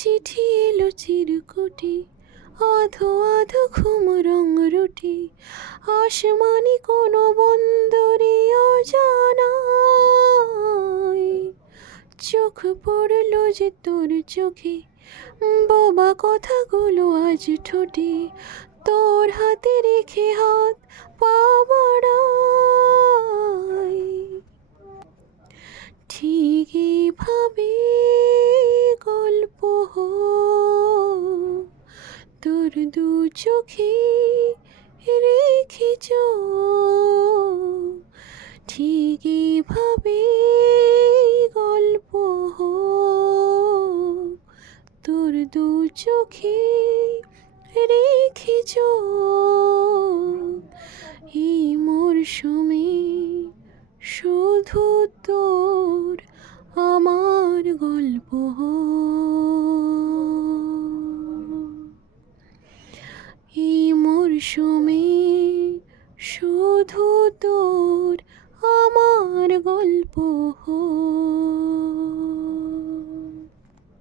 চিঠি এলো চিরকুটি, আধো আধো ঘুম রং রুটি, আসমানি কোনো বন্দরে অজানায়। চোখ পড়লো যে তোর চোখে, বোবা কথাগুলো আজ ঠোঁটে, তোর হাতে রেখে হাত পা বাড়াই। ঠিক এইভাবে গল্প তোর দু চোখে রেখেছ, ঠিক এইভাবে গল্প তোর দু চোখে রেখেছ। এই মরশুমে শুধু তোর আমার গল্প। এই মরশুমে শুধু তোর আমার গল্প।